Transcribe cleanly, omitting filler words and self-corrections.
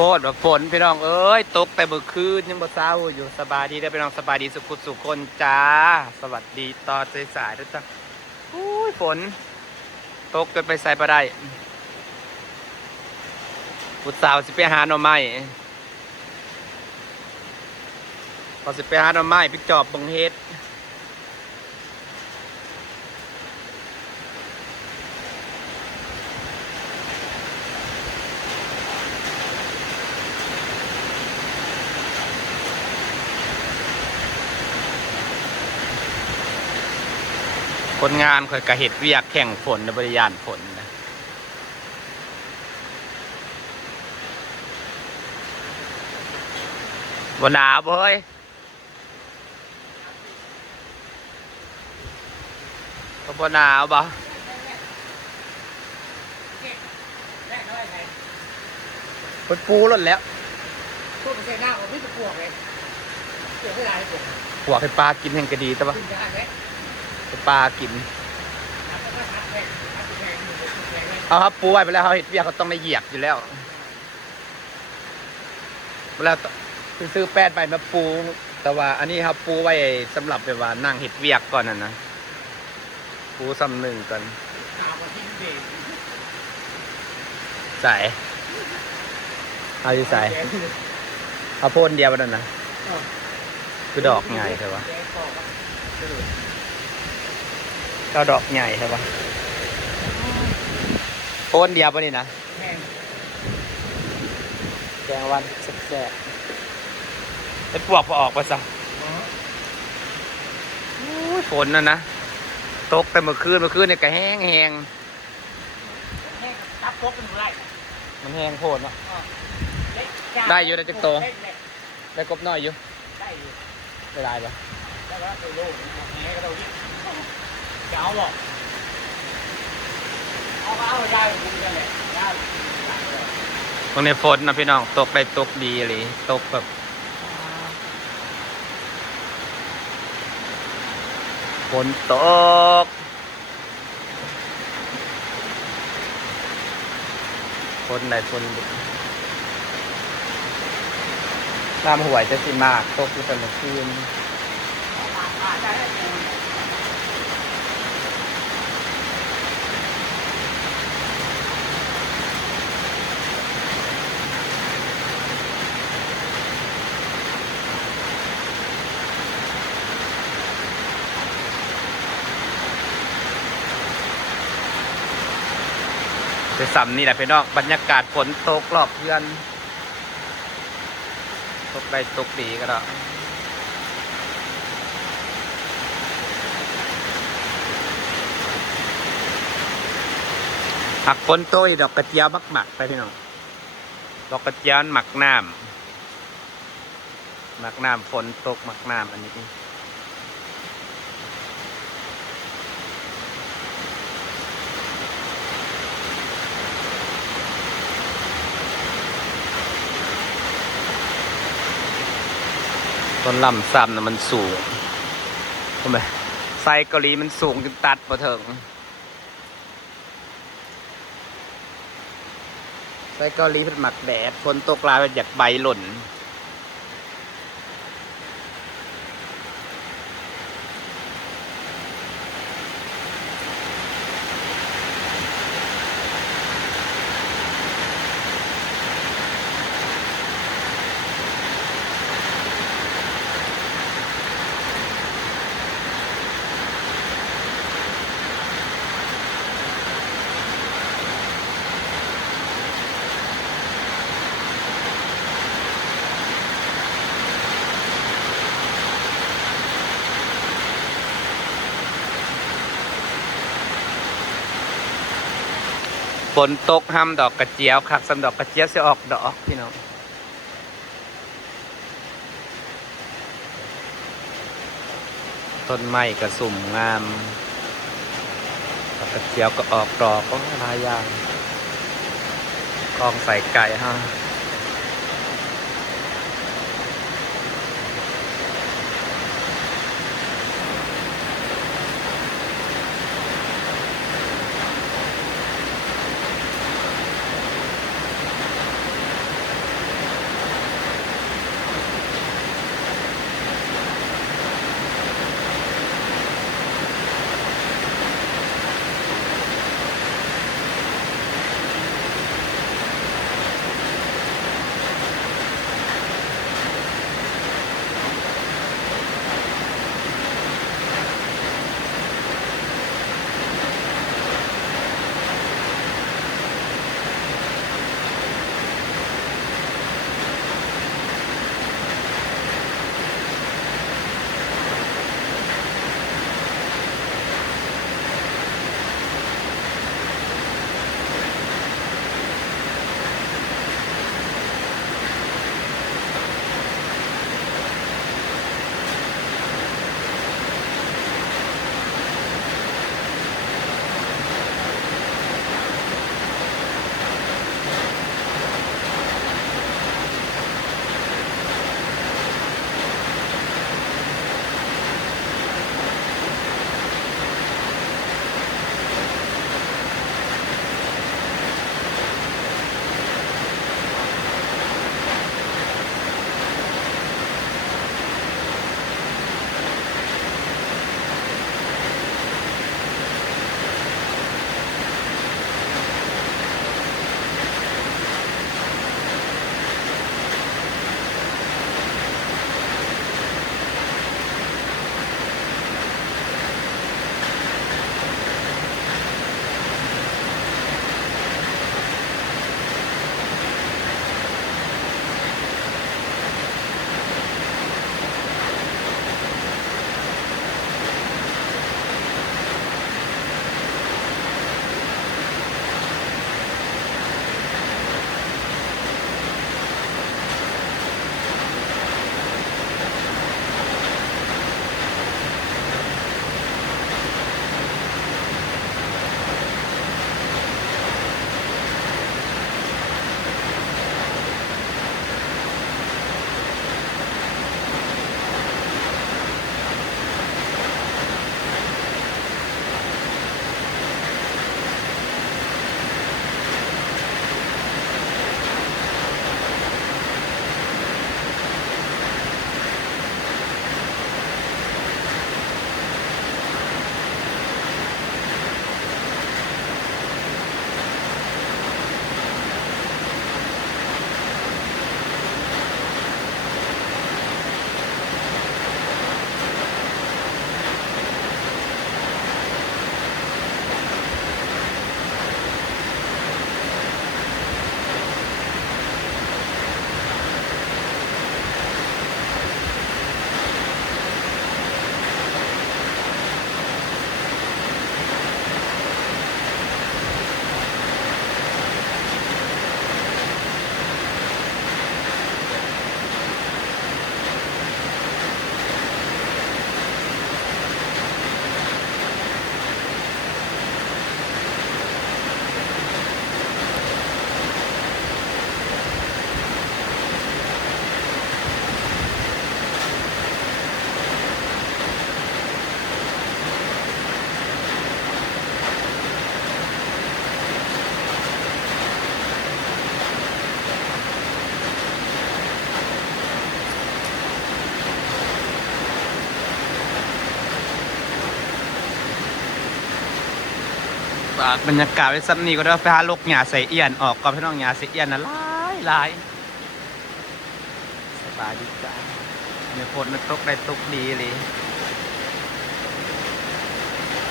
โคตรแบบฝนพี่น้องเอ้ยตกแต่เมื่อคืนยังบ่เศร้าอยู่สบายดีได้พี่น้องสบายดีสุขุสุขคนจ้าสวัสดีตอนสายๆด้วยจ้าอุ้ยฝนตกจนไปใส่ปลาได้บุตรสาวสิไปหาหน่อไม้พอสิไปหาหน่อไม้ไปจอบบังเฮ็ดคนงานคอยกระเห็ดเวียกแข่งฝนในบริยานฝนนะบนหนาวบ่เฮ้ยบนหนาวบ่คนปูรถแล้วพวกเศษหน้าของพี่ตะปวกเลยเกี่ยวไม่ได้ปวกหัวให้ปลากินแห่งกระดีแต่ว่าให้ปลากินเอาครับปูไว้ไปแล้วเขาเห็ดเวียกเขาต้องได้เหยียบอยู่แล้วเวลาซื้อแป้นไปมาปูแต่ว่าอันนี้ครับปูไว้สำหรับแบบว่านั่งเห็ดเวียกก่อนนะปูซ้ำหนึ่งก่อนใส่เอาอยู่ใส่เอาโพ่นเดียวนั่นนะคือดอกใหญ่ใช่ปะก็ดอกใหญ่ใช่ปะโพ่นเดียวปะนี่นะแกงวันแซ่บๆไอ้ปวกพอออกไปซะฝนนะตกแต่เมื่อคืนเนี่ยก็แห้งทับพกเป็นไรมันแห้งโผล่เนาะได้อยู่ได้จักโตได้กบน้อยอยู่ได้อยู่ได้ปะได้แล้วไปโลกแหก็ต้องยิ่งจะเอาบอกเอาได้บุญกันเลยได้ตรงนี้ฝนนะพี่น้องตกได้ตกดีเลยตกแบบฝนตกฝนได้ฝนน้ำห่วยจะสิมากตกอยู่ตลอดคืนไปซ้ำนี่แหละพี่น้องบรรยากาศฝนตกรอบเพื่อนตกได้ตกดีก็ได้หักฝนโต้ยดอกกระเจียวหมักไปพี่น้องดอกกระเจียวหมักน้ำฝนตกหมักน้ำอันนี้ต้นลำซ้ำนะมันสูงทำไมไซเกาหลีมันสูงจนตัดมาถึงไซเกาหลีเป็นหมักแดดฝนตกลายเป็นอยากใบหล่นฝนตกห้ำดอกกระเจียวคักสำดอกกระเจียวจะออกดอกพี่น้องต้นไม้กระสุ่มงามดอกกระเจียวก็ออกดอกก็หลายอย่างกองใส่ไก่ฮะ ฝากบรรยากาศไว้ซ้ำนี้ก็ได้ไปหาลกหญ้าใส่เอียนออกก่อนพี่น้องหญ้าใส่เอียนน่ะหลายสบายดีจ้าเนี่ยฝนมันตกได้ตกดีเลย